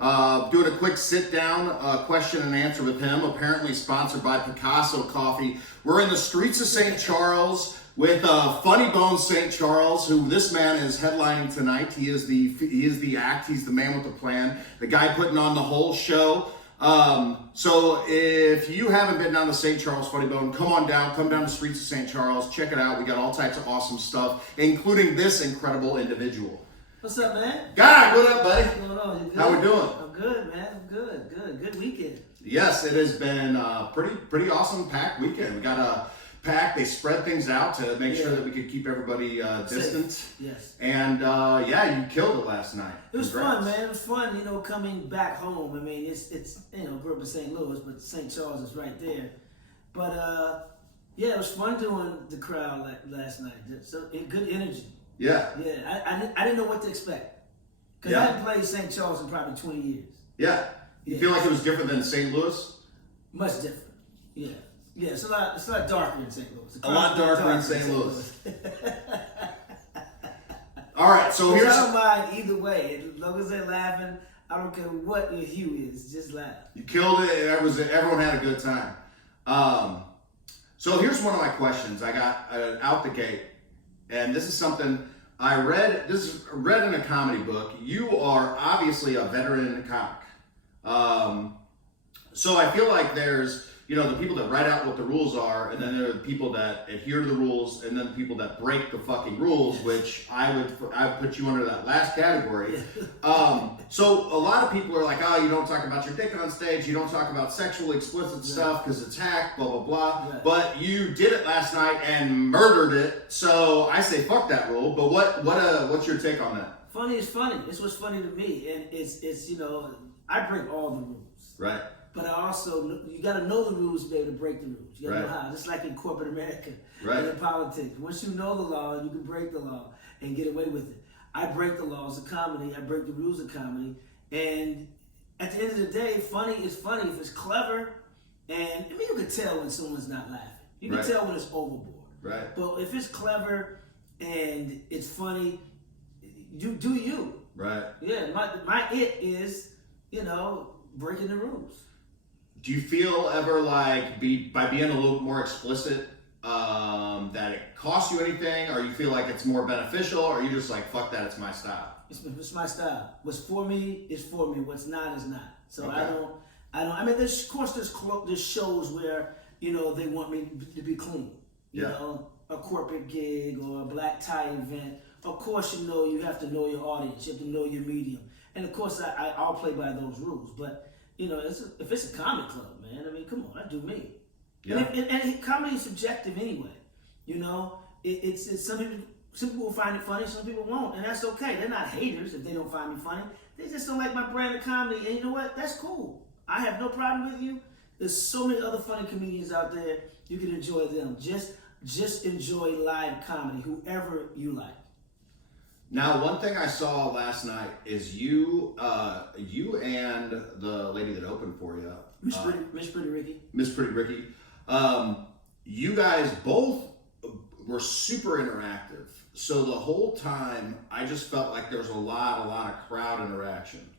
Doing a quick sit-down question and answer with him, apparently sponsored by Picasso Coffee. We're in the streets of St. Charles with Funny Bones St. Charles, who this man is headlining tonight. He is the act. He's the man with the plan. The guy putting on the whole show. So if you haven't been down to St. Charles Funny Bone, come down the streets of St. Charles, check it out. We got all types of awesome stuff, including this incredible individual. What's up, man? Guy, what up, buddy? What's going on? You good? How we doing? I'm good, man. I'm good. Good weekend. Yes, it has been a pretty awesome packed weekend. We got a pack. They spread things out to make sure that we could keep everybody distant. Yes. And you killed it last night. It was fun, man. It was fun, coming back home. I mean, it's grew up in St. Louis, but St. Charles is right there. But it was fun doing the crowd last night. So good energy. Yeah. Yeah. I didn't know what to expect because I hadn't played St. Charles in probably 20 years. Yeah. You feel like it was different than St. Louis? Much different. Yeah. Yeah, it's a lot darker in St. Louis. A lot darker in St. Louis. All right, so here's... I don't mind either way. As long as they're laughing, I don't care what your hue is. Just laugh. You killed it. Everyone had a good time. So here's one of my questions I got out the gate. And this is something I read. This is read in a comedy book. You are obviously a veteran comic. So I feel like there's... the people that write out what the rules are, and then there are the people that adhere to the rules, and then the people that break the fucking rules, which I would put you under that last category. So a lot of people are like, oh, you don't talk about your dick on stage, you don't talk about sexually explicit stuff because it's hack, blah, blah, blah. Yeah. But you did it last night and murdered it, so I say fuck that rule. But what's your take on that? Funny is funny. It's what's funny to me, and it's I break all the rules. Right. But I also, you got to know the rules to be able to break the rules. You got to know how. Just like in corporate America and in politics. Once you know the law, you can break the law and get away with it. I break the laws of comedy. I break the rules of comedy. And at the end of the day, funny is funny if it's clever. And you can tell when someone's not laughing. You can tell when it's overboard. Right. But if it's clever and it's funny, you do you. Right. Yeah. My it is, breaking the rules. Do you feel ever like by being a little more explicit that it costs you anything, or you feel like it's more beneficial, or you just like fuck that, it's my style? It's my style. What's for me is for me. What's not is not. So I don't. I mean, there's shows where they want me to be clean. You know, a corporate gig or a black tie event. Of course, you have to know your audience. You have to know your medium. And of course, I'll play by those rules. But if it's a comedy club, man, I mean, come on, I do me. Yeah. And comedy is subjective anyway. It's some people will find it funny, some people won't, and that's okay. They're not haters if they don't find me funny. They just don't like my brand of comedy, and you know what? That's cool. I have no problem with you. There's so many other funny comedians out there. You can enjoy them. Just enjoy live comedy, whoever you like. Now, one thing I saw last night is you and the lady that opened for you, Miss Pretty Ricky. Miss Pretty Ricky. You guys both were super interactive. So the whole time, I just felt like there was a lot of crowd interaction.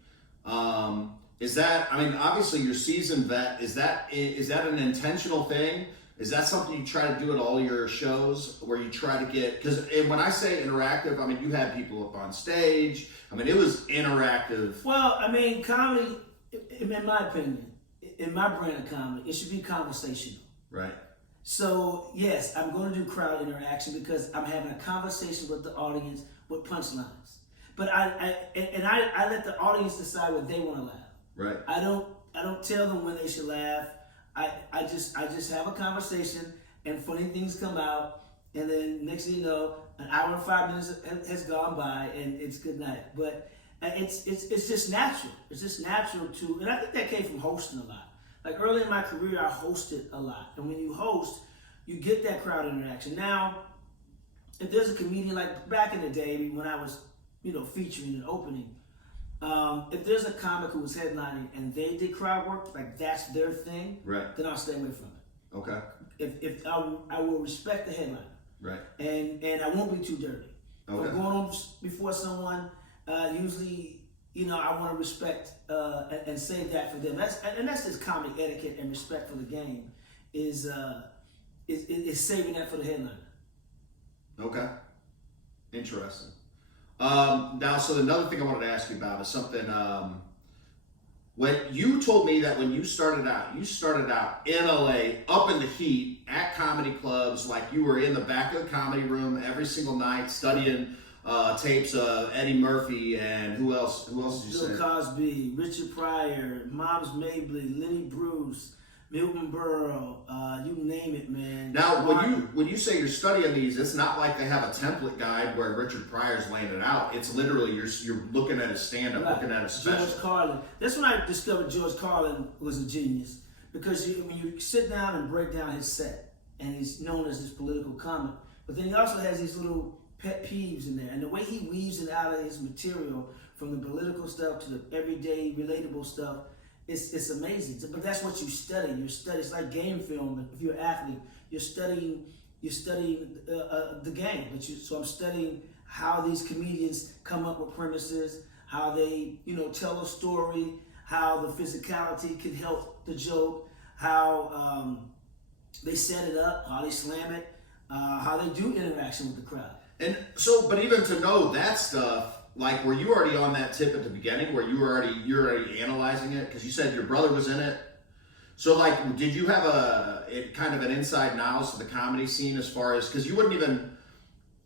Is that? I mean, obviously you're seasoned vet. Is that an intentional thing? Is that something you try to do at all your shows where you try to get, because when I say interactive, I mean, you had people up on stage. I mean, it was interactive. Well, I mean, comedy, in my opinion, in my brand of comedy, it should be conversational. Right. So, yes, I'm going to do crowd interaction because I'm having a conversation with the audience with punchlines. But I let the audience decide what they want to laugh. Right. I don't tell them when they should laugh. I just have a conversation and funny things come out, and then next thing you know, an hour and 5 minutes has gone by and it's good night. But it's just natural. It's just natural to, and I think that came from hosting a lot. Like early in my career, I hosted a lot, and when you host, you get that crowd interaction. Now, if there's a comedian like back in the day when I was, featuring and opening. If there's a comic who was headlining and they did crowd work, like that's their thing, right? Then I'll stay away from it. Okay. If I will respect the headliner, right? And I won't be too dirty. Okay. If I'm going on before someone, usually I want to respect and save that for them. That's just comedy etiquette and respect for the game is saving that for the headliner. Okay, interesting. Now, so another thing I wanted to ask you about is something. When you told me that when you started out in LA, up in the heat, at comedy clubs, like you were in the back of the comedy room every single night studying tapes of Eddie Murphy and who else did you say? Bill Cosby, Richard Pryor, Moms Mabley, Lenny Bruce, Milton Berle, you name it, man. Now, when you say you're studying these, it's not like they have a template guide where Richard Pryor's laying it out. It's literally you're looking at his stand-up, right. looking at his special. George Carlin. That's when I discovered George Carlin was a genius because when you sit down and break down his set, and he's known as his political comic, but then he also has these little pet peeves in there, and the way he weaves it out of his material from the political stuff to the everyday relatable stuff. It's amazing, but that's what you study. It's like game film. If you're an athlete, you're studying the game. So I'm studying how these comedians come up with premises, how they tell a story, how the physicality can help the joke, how they set it up, how they slam it, how they do interaction with the crowd. And so, but even to know that stuff. Like, were you already on that tip at the beginning where you're already analyzing it? Because you said your brother was in it. So, like, did you have kind of an inside knowledge of the comedy scene as far as, because you wouldn't even,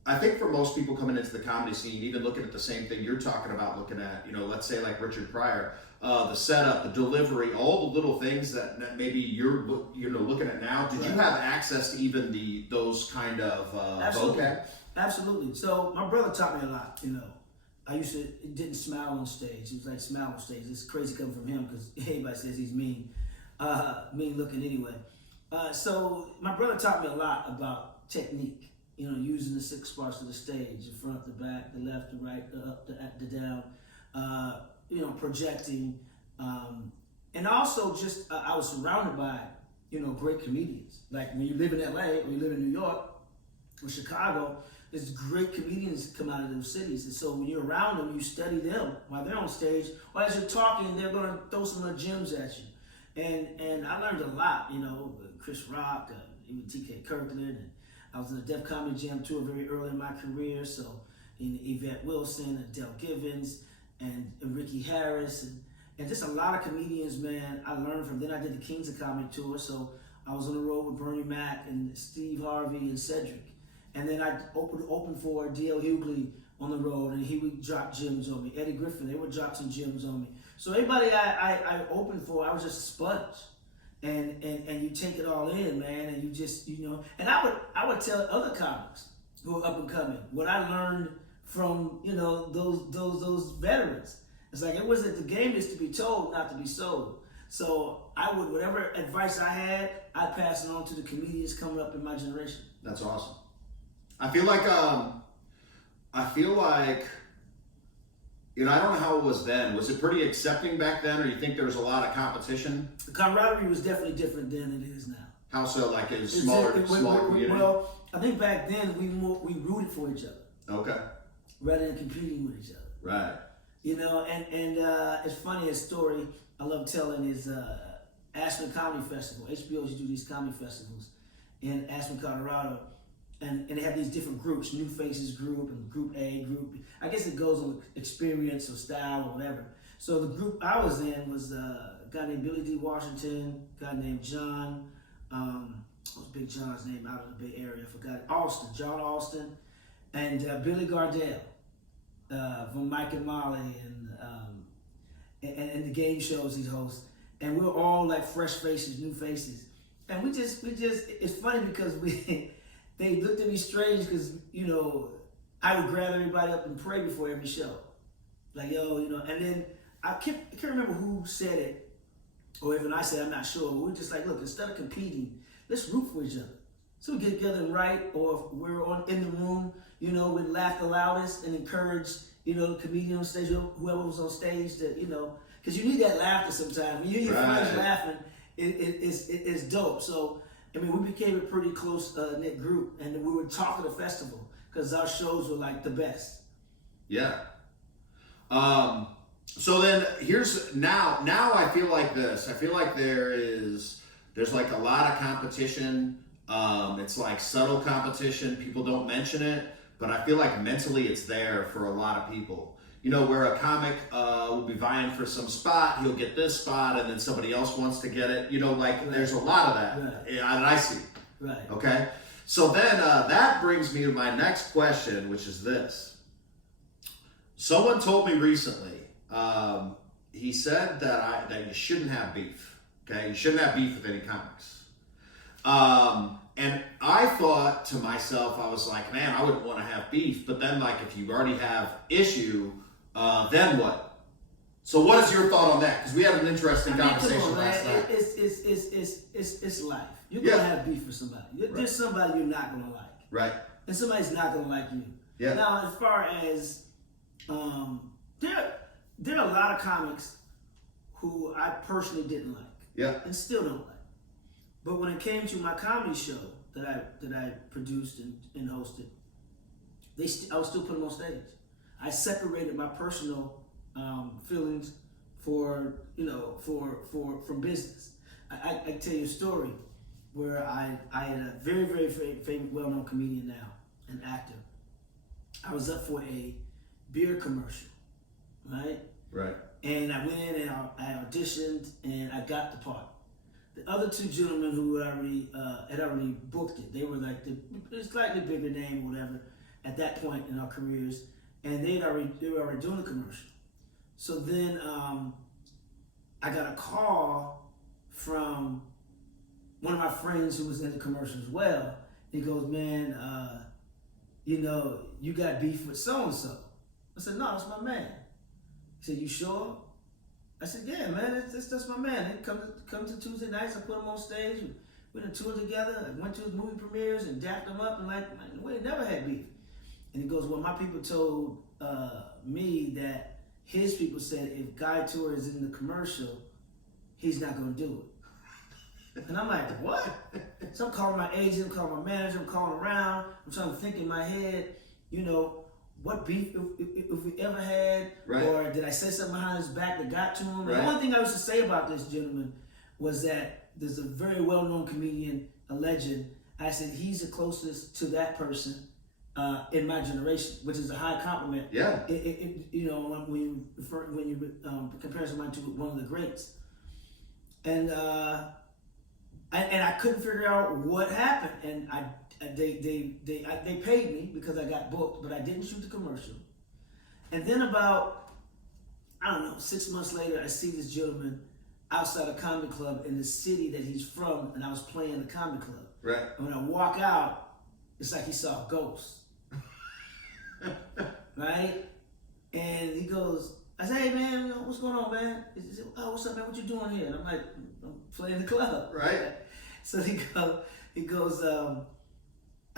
I think for most people coming into the comedy scene, even looking at the same thing you're talking about, looking at, let's say like Richard Pryor, the setup, the delivery, all the little things that maybe you're looking at now. Did you have access to even those kind of vocab? Absolutely. So my brother taught me a lot, I didn't smile on stage. He was like, smile on stage. It's crazy coming from him because everybody says he's mean looking anyway. So my brother taught me a lot about technique, using the 6 parts of the stage, the front, the back, the left, the right, the up, the down, projecting. And also just, I was surrounded by, great comedians. Like when you live in LA or you live in New York or Chicago, there's great comedians that come out of those cities. And so when you're around them, you study them while they're on stage. Or as you're talking, they're going to throw some little gems at you. And I learned a lot, Chris Rock, even T.K. Kirkland. And I was in the Def Comedy Jam tour very early in my career. So Yvette Wilson, Adele Givens, and Ricky Harris. And just a lot of comedians, man, I learned from. Then I did the Kings of Comedy tour. So I was on the road with Bernie Mac and Steve Harvey and Cedric. And then I opened for D.L. Hughley on the road, and he would drop gems on me. Eddie Griffin, they would drop some gems on me. So everybody I opened for, I was just a sponge. And you take it all in, man, and you just, And I would tell other comics who are up and coming what I learned from, those veterans. It's like it wasn't, the game is to be told, not to be sold. So I would, whatever advice I had, I'd pass it on to the comedians coming up in my generation. That's awesome. I feel like, I don't know how it was then. Was it pretty accepting back then, or you think there was a lot of competition? The camaraderie was definitely different then than it is now. How so? Like it was smaller community? Well, I think back then we rooted for each other. Okay. Rather than competing with each other. Right. And it's funny, a story I love telling is Aspen Comedy Festival. HBO used to do these comedy festivals in Aspen, Colorado. And they have these different groups, New Faces group and Group A group. I guess it goes on experience or style or whatever. So the group I was in was a guy named Billy D. Washington, a guy named John, what was Big John's name out of the Bay Area? I forgot. John Austin, and Billy Gardell from Mike and Molly and the game shows he hosts. And we're all like fresh faces, new faces. And we just it's funny because they looked at me strange because, I would grab everybody up and pray before every show. Like, and then I can't remember who said it, or even I said, I'm not sure, but we're just like, look, instead of competing, let's root for each other. So we get together and write, or if we're in the room, we'd laugh the loudest and encourage, the comedian on stage, whoever was on stage, to, because you need that laughter sometimes. When you hear your friends laughing, it's dope. So, we became a pretty close knit group, and we would talk at the festival because our shows were like the best. Yeah. So then now I feel like this. I feel like there's like a lot of competition. It's like subtle competition. People don't mention it, but I feel like mentally it's there for a lot of people. You know, where a comic will be vying for some spot, he'll get this spot, and then somebody else wants to get it. You know, like there's a lot of that that I see. Right. Okay. So then that brings me to my next question, which is this. Someone told me recently. He said that you shouldn't have beef. Okay, you shouldn't have beef with any comics. And I thought to myself, I was like, man, I wouldn't want to have beef. But then, like, if you already have issue, then what? So, what is your thought on that? Because we had an interesting conversation last night. It's life. You're gonna have beef with somebody. There's somebody you're not gonna like. Right. And somebody's not gonna like you. Yeah. Now, as far as there are a lot of comics who I personally didn't like. Yeah. And still don't like. But when it came to my comedy show that I produced and hosted, I was still putting them on stage. I separated my personal feelings from business. I tell you a story where I had a very, very famous, well-known comedian now, an actor. I was up for a beer commercial, right? Right. And I went in and I auditioned and I got the part. The other two gentlemen who had already booked it, they were like the slightly bigger name or whatever at that point in our careers, and they were already doing the commercial. So then I got a call from one of my friends who was in the commercial as well. He goes, man, you got beef with so-and-so. I said, no, that's my man. He said, you sure? I said, yeah, man, that's my man. He comes to Tuesday nights, I put him on stage. We done toured together. I went to his movie premieres and dapped him up, and we never had beef. And he goes, well, my people told me that his people said if Guy TORRY is in the commercial, he's not going to do it. And I'm like, what? So I'm calling my agent, I'm calling my manager, I'm calling around. I'm trying to think in my head, what beef if we ever had, right. Or did I say something behind his back that got to him? Right. The only thing I used to say about this gentleman was that there's a very well-known comedian, a legend. I said he's the closest to that person in my generation, which is a high compliment. Yeah. When you compare somebody to one of the greats, and I couldn't figure out what happened, and they paid me because I got booked, but I didn't shoot the commercial. And then about 6 months later, I see this gentleman outside a comedy club in the city that he's from, and I was playing the comedy club. Right. And when I walk out, it's like he saw a ghost. Right? And he goes, I say, hey man, what's going on, man? He said, oh, what's up, man? What you doing here? And I'm like, I'm playing the club. Right. So he goes, I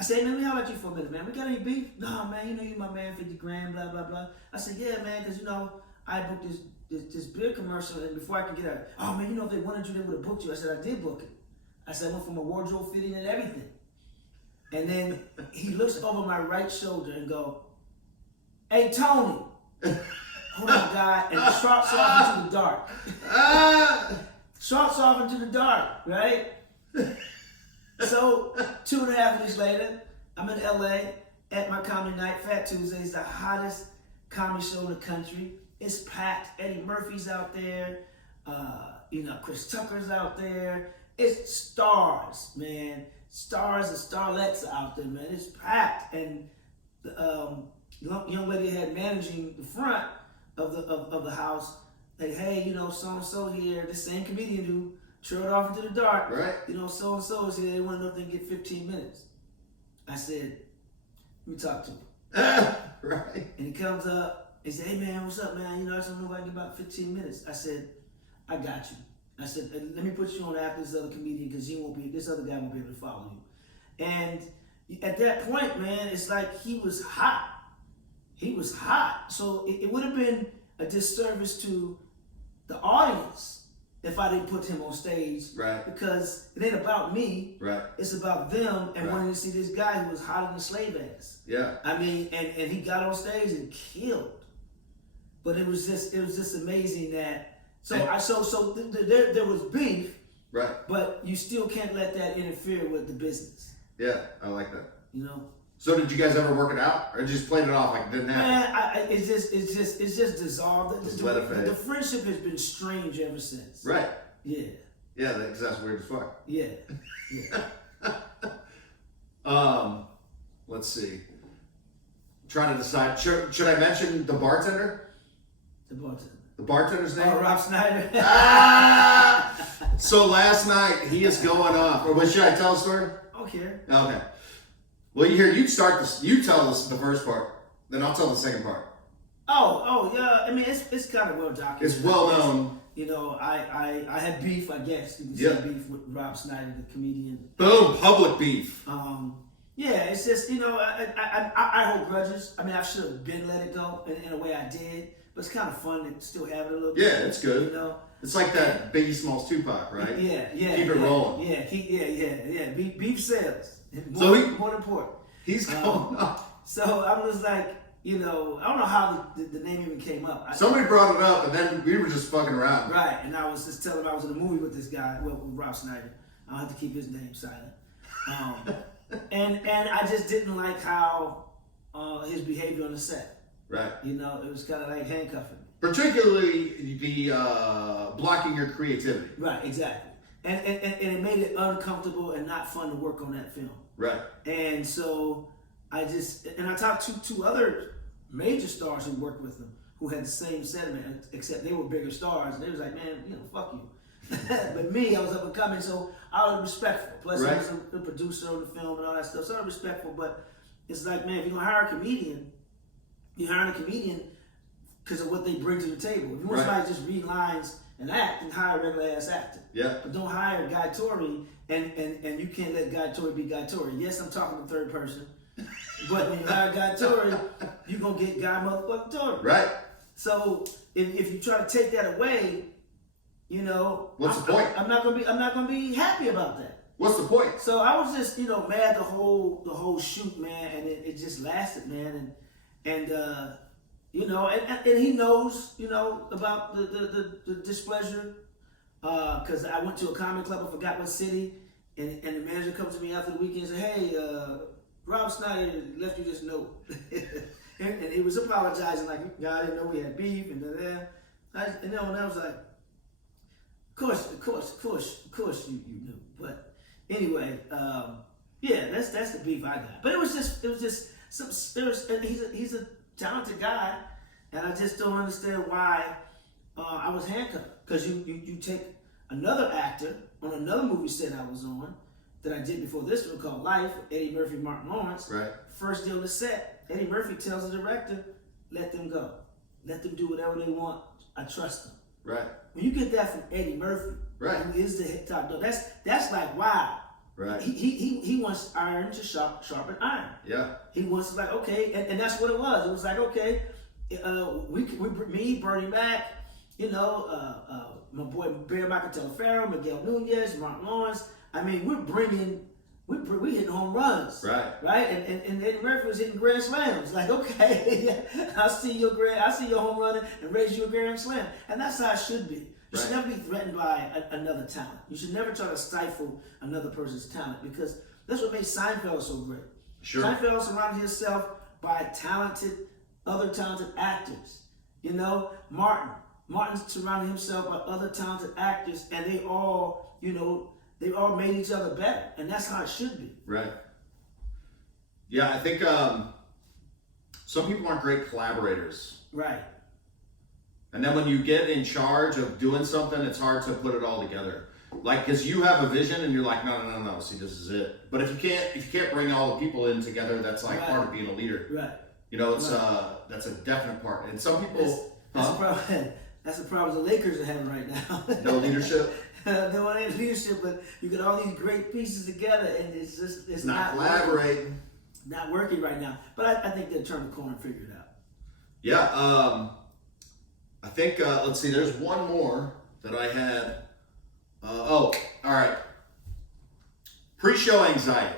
said, man, let me holler at you for a minute, man. We got any beef? No, man, you my man, 50 grand, blah, blah, blah. I said, yeah, man, because, I booked this beer commercial, and before I could get out, oh, man, if they wanted you, they would have booked you. I said, I did book it. I said, I went from a wardrobe fitting and everything. And then he looks over my right shoulder and go, hey, Tony. Hold on, guy, and sharps off into the dark. Sharps off into the dark, right? So 2.5 weeks later, I'm in LA at my comedy night. Fat Tuesday is the hottest comedy show in the country. It's packed. Eddie Murphy's out there. Chris Tucker's out there. It's stars, man. Stars and starlets are out there, man. It's packed. And the young lady had managing the front of the house. Like, hey, so-and-so here, the same comedian who trailed off into the dark. Right. So-and-so is here. They want to know if they can get 15 minutes. I said, let me talk to him. Right. And he comes up. He said, hey, man, what's up, man? I just don't know if I can get about 15 minutes. I said, I got you. I said, let me put you on after this other comedian because this other guy won't be able to follow you. And at that point, man, it's like he was hot. He was hot. So it would have been a disservice to the audience if I didn't put him on stage. Right. Because it ain't about me. Right. It's about them and wanting to see this guy who was hotter than slave ass. Yeah. I mean, and he got on stage and killed. But it was just amazing that. There was beef, right? But you still can't let that interfere with the business. Yeah, I like that. You know. So did you guys ever work it out, or just played it off like it didn't happen? Man, it's just dissolved. Just let it fade. The friendship has been strange ever since. Right. Yeah. Yeah, because that's weird as fuck. Yeah. Let's see. Trying to decide. Should I mention the bartender? The bartender. The bartender's name? Oh, Rob Snyder. So last night he is going off. Or should I tell the story? Okay. Okay. Well, you start this. You tell us the first part, then I'll tell the second part. Oh, yeah. I mean, it's kind of well documented. It's well known. You know, I had beef. I guess you can say beef with Rob Snyder, the comedian. Boom, public beef. Yeah, it's just, you know, I hold grudges. I mean, I should have been let it go in a way I did, but it's kind of fun to still have it a little bit. Yeah, it's good. You know, it's like that Biggie Smalls Tupac, right? Yeah. Keep it rolling. Yeah. Beef sells. More important. He's going up. So I was like, you know, I don't know how the name even came up. Somebody brought it up, and then we were just fucking around. Right, and I was just telling him I was in a movie with this guy, with Rob Snyder. I'll have to keep his name silent. And I just didn't like how his behavior on the set. Right. You know, it was kind of like handcuffing me. Particularly the blocking your creativity. Right, exactly. And it made it uncomfortable and not fun to work on that film. Right. And so I talked to two other major stars who worked with him who had the same sentiment, except they were bigger stars. And they was like, man, you know, fuck you. But me, I was up and coming, so I was respectful. Plus, I was the producer of the film and all that stuff, so I was respectful. But it's like, man, if you're going to hire a comedian, you hire a comedian because of what they bring to the table. If you want somebody to just read lines and act, then hire a regular ass actor. Yeah. But don't hire Guy TORRY and you can't let Guy TORRY be Guy TORRY. Yes, I'm talking in third person. But when you hire Guy TORRY, you're going to get Guy motherfucking TORRY. Right. So if you try to take that away, you know, what's the point? I'm not gonna be happy about that. What's the point? So I was just, you know, mad the whole shoot, man, and it just lasted, man, and you know, and he knows, you know, about the displeasure, because I went to a comedy club, I forgot what city, and the manager comes to me after the weekend and said, hey, Rob Snyder left you this note, and he was apologizing like, God, I didn't know we had beef and and I was like. Of course, you knew. But anyway, yeah, that's the beef I got. But it was just he's a talented guy, and I just don't understand why I was handcuffed. Because you take another actor on another movie set I was on that I did before this one called Life, Eddie Murphy, Martin Lawrence. Right. First day on the set, Eddie Murphy tells the director, let them go, let them do whatever they want. I trust them. Right. When you get that from Eddie Murphy, who is the top dog, that's like wow. Right. He wants iron to sharpen iron. Yeah. He wants like okay, and that's what it was. It was like okay, me, Bernie Mac, you know, my boy Bear Macatello, Miguel Nunez, Martin Lawrence. I mean, we hitting home runs. Right. And Eddie Murphy was hitting grand slams. Like, okay, I see your home run and raise you a grand slam. And that's how it should be. You should never be threatened by another talent. You should never try to stifle another person's talent because that's what made Seinfeld so great. Sure. Seinfeld surrounded himself by other talented actors. You know, Martin surrounded himself by other talented actors, and they all, you know, they all made each other better, and that's how it should be. Right. Yeah, I think some people aren't great collaborators. Right. And then when you get in charge of doing something, it's hard to put it all together. Like, because you have a vision and you're like, no, see, this is it. But if you can't bring all the people in together, that's like part of being a leader. Right. You know, it's that's a definite part. And some people that's the problem the Lakers are having right now. No leadership. No leadership, but you get all these great pieces together, and it's not collaborating. Not working right now. But I think they'll turn the corner and figure it out. Yeah. I think let's see. There's one more that I had. All right. Pre-show anxiety.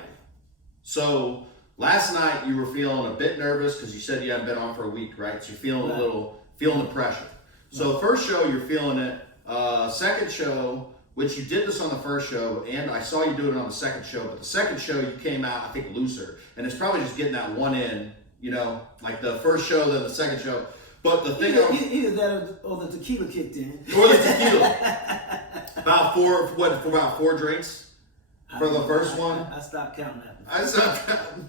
So last night you were feeling a bit nervous because you said you hadn't been on for a week, right? So you're feeling a feeling the pressure. So first show, you're feeling it. Second show, which you did this on the first show, and I saw you do it on the second show, but the second show you came out, I think, looser. And it's probably just getting that one in, you know, like the first show, then the second show. But the thing... Either that or the tequila kicked in. Or the tequila. About four drinks for the first one? I stopped counting that. I stopped counting.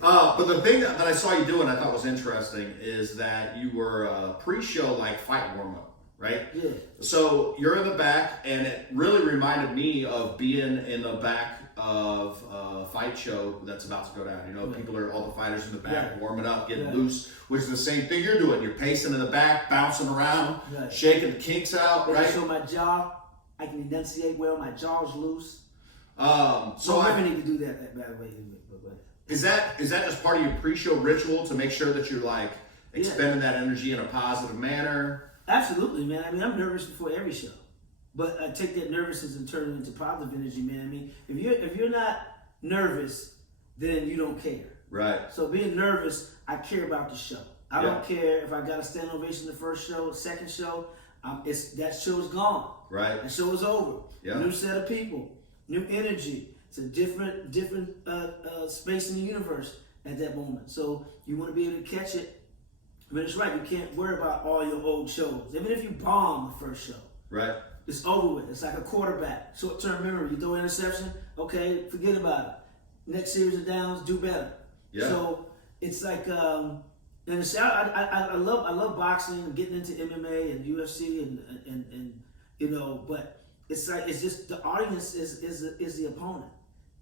But the thing that I saw you do and I thought was interesting is that you were pre-show like fight warm-up, right? Yeah. So you're in the back, and it really reminded me of being in the back of a fight show that's about to go down. You know, people are, all the fighters in the back warming up, getting loose, which is the same thing you're doing. You're pacing in the back, bouncing around, shaking the kinks out, right? I show my jaw. I can enunciate well. My jaw's loose. So I need to do that by the way. Is that just part of your pre-show ritual to make sure that you're like expending that energy in a positive manner? Absolutely, man. I mean, I'm nervous before every show, but I take that nervousness and turn it into positive energy, man. I mean, if you're not nervous, then you don't care. Right. So being nervous, I care about the show. I don't care if I got a standing ovation the first show, second show. That show's gone. Right. That show is over. Yeah. New set of people, new energy. It's a different space in the universe at that moment. So you want to be able to catch it. I mean, it's right. You can't worry about all your old shows. Even if you bomb the first show, right? It's over with. It's like a quarterback, short-term memory. You throw an interception, okay, forget about it. Next series of downs, do better. Yeah. So it's like, and it's, I love boxing, getting into MMA and UFC and you know, but it's like it's just the audience is the opponent.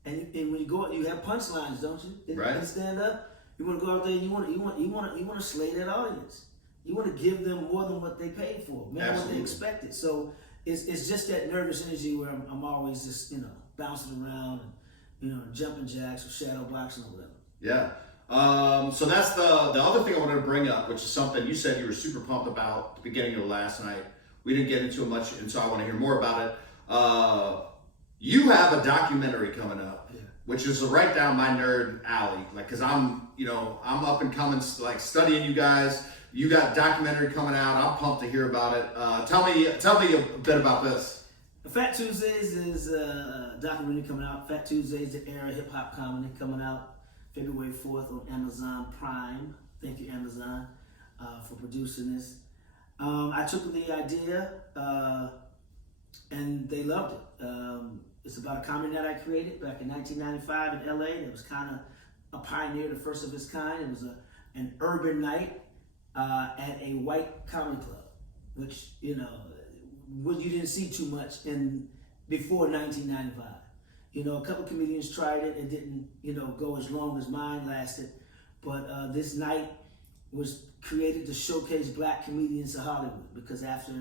And when you go, you have punchlines, don't you? Right. You stand up. You want to go out there. And you want to slay that audience. You want to give them more than what they paid for, more than what they expected. So it's just that nervous energy where I'm always just bouncing around and jumping jacks or shadow boxing or whatever. Yeah. So that's the other thing I wanted to bring up, which is something you said you were super pumped about at the beginning of last night. We didn't get into it much, and so I want to hear more about it. You have a documentary coming up, which is right down my nerd alley. Like, cause I'm up and coming, like studying you guys. You got a documentary coming out. I'm pumped to hear about it. Tell me a bit about this. Fat Tuesdays is a documentary coming out. Fat Tuesdays, the era of hip hop comedy, coming out February 4th on Amazon Prime. Thank you, Amazon, for producing this. I took the idea, and they loved it. It's about a comedy that I created back in 1995 in LA. It was kind of a pioneer, the first of its kind. It was an urban night at a white comedy club, which you didn't see too much before 1995. A couple comedians tried it. It didn't go as long as mine lasted, but this night was created to showcase black comedians of Hollywood, because after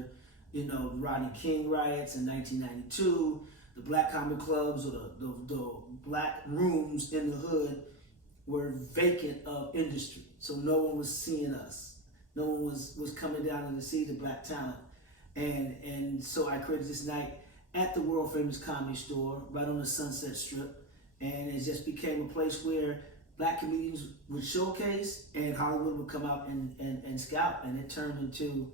the Rodney King riots in 1992. The black comedy clubs or the black rooms in the hood were vacant of industry. So no one was seeing us. No one was coming down to see the black talent. And so I created this night at the world famous Comedy Store right on the Sunset Strip. And it just became a place where black comedians would showcase and Hollywood would come out and scout. And it turned into,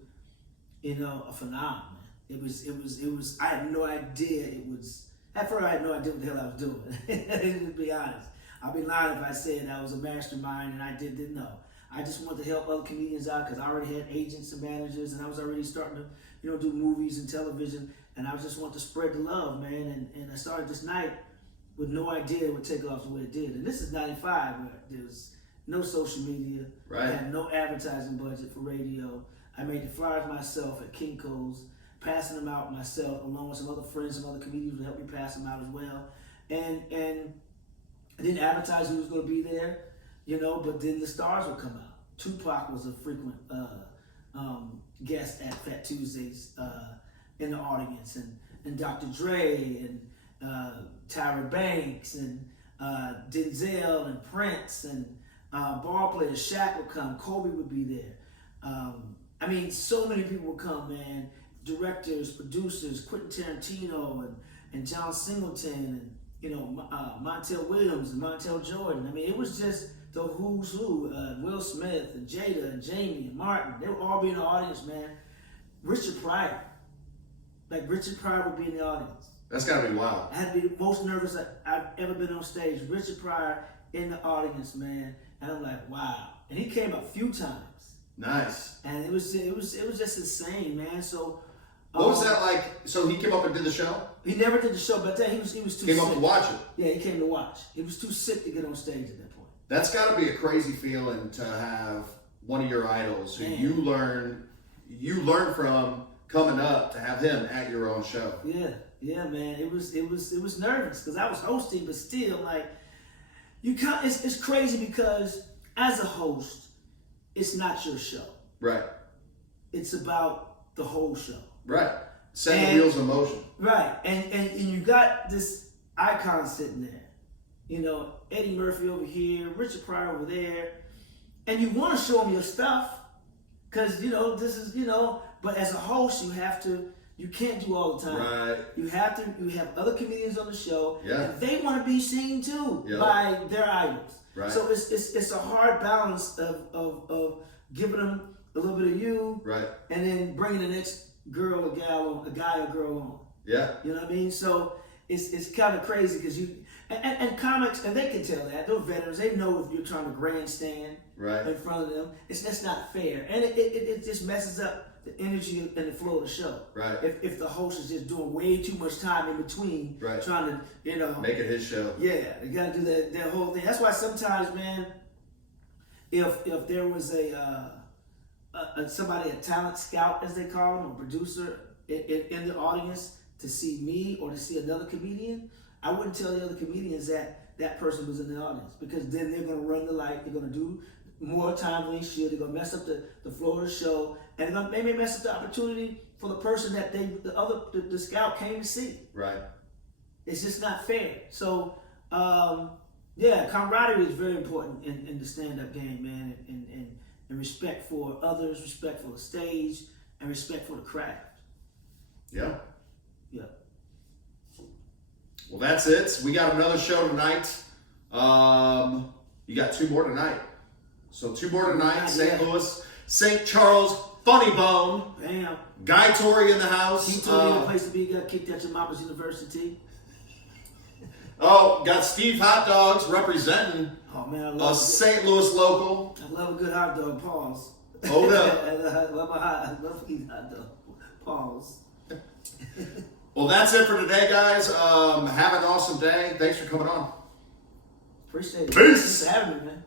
a phenomenon. It was, I had no idea at first I had no idea what the hell I was doing, to be honest. I'd be lying if I said I was a mastermind and I didn't know. I just wanted to help other comedians out because I already had agents and managers and I was already starting to, do movies and television, and I just wanted to spread the love, man. And I started this night with no idea it would take off the way it did. And this is 95, where there's no social media. Right. I had no advertising budget for radio. I made the flyers myself at Kinko's, passing them out myself, along with some other friends, some other comedians would help me pass them out as well. And I didn't advertise who was going to be there, but then the stars would come out. Tupac was a frequent guest at Fat Tuesdays in the audience, and Dr. Dre, and Tyra Banks, and Denzel, and Prince, and ball players. Shaq would come, Kobe would be there. So many people would come, man. Directors, producers, Quentin Tarantino, and John Singleton, and Montel Williams and Montel Jordan. It was just the who's who, Will Smith, and Jada, and Jamie, and Martin. They would all be in the audience, man. Richard Pryor. Like, Richard Pryor would be in the audience. That's got to be wild. I had to be the most nervous I've ever been on stage. Richard Pryor in the audience, man. And I'm like, wow. And he came up a few times. Nice. And it was just insane, man. So what was that like? So he came up and did the show? He never did the show, but then he was too sick. Came up to watch it? Yeah, he came to watch. He was too sick to get on stage at that point. That's got to be a crazy feeling to have one of your idols who you learn from coming up, to have him at your own show. Yeah, man. It was nervous because I was hosting, but still, like, you can't. It's crazy because as a host, it's not your show. Right. It's about the whole show. Right. Setting the wheels in motion. Right. And you got this icon sitting there. You know, Eddie Murphy over here, Richard Pryor over there. And you want to show them your stuff because, you know, this is, you know, but as a host, you can't do all the time. Right. You have other comedians on the show. Yeah. And they want to be seen too by their idols. Right. So it's a hard balance of giving them a little bit of you. Right. And then bringing the next girl or gal, a guy or girl on. Yeah. You know what I mean? So it's kind of crazy because and comics, and they can tell that. They're veterans. They know if you're trying to grandstand in front of them. That's not fair. And it just messes up the energy and the flow of the show. Right. If the host is just doing way too much time in between trying to, you know. Make it his show. Yeah. You got to do that whole thing. That's why sometimes, man, if there was somebody, a talent scout, as they call them, a producer in the audience to see me or to see another comedian, I wouldn't tell the other comedians that person was in the audience, because then they're going to run the light. They're going to do more time than they should. They're going to mess up the flow of the show, and they may mess up the opportunity for the person that the scout came to see. Right. It's just not fair. So, camaraderie is very important in the stand-up game, man, and respect for others, respect for the stage, and respect for the craft. Yeah. Yeah. Well, that's it. We got another show tonight. You got two more tonight. So 2 more tonight. St. Louis, St. Charles, Funny Bone. Bam. Guy TORRY in the house. He told me the place to be. Got kicked out your mama's university. Got Steve Hot Dogs representing a St. Louis local. I love a good hot dog. Pause. Hold up. I love eating hot dog. Pause. Well, that's it for today, guys. Have an awesome day. Thanks for coming on. Appreciate it. Peace. Thanks for having me, man.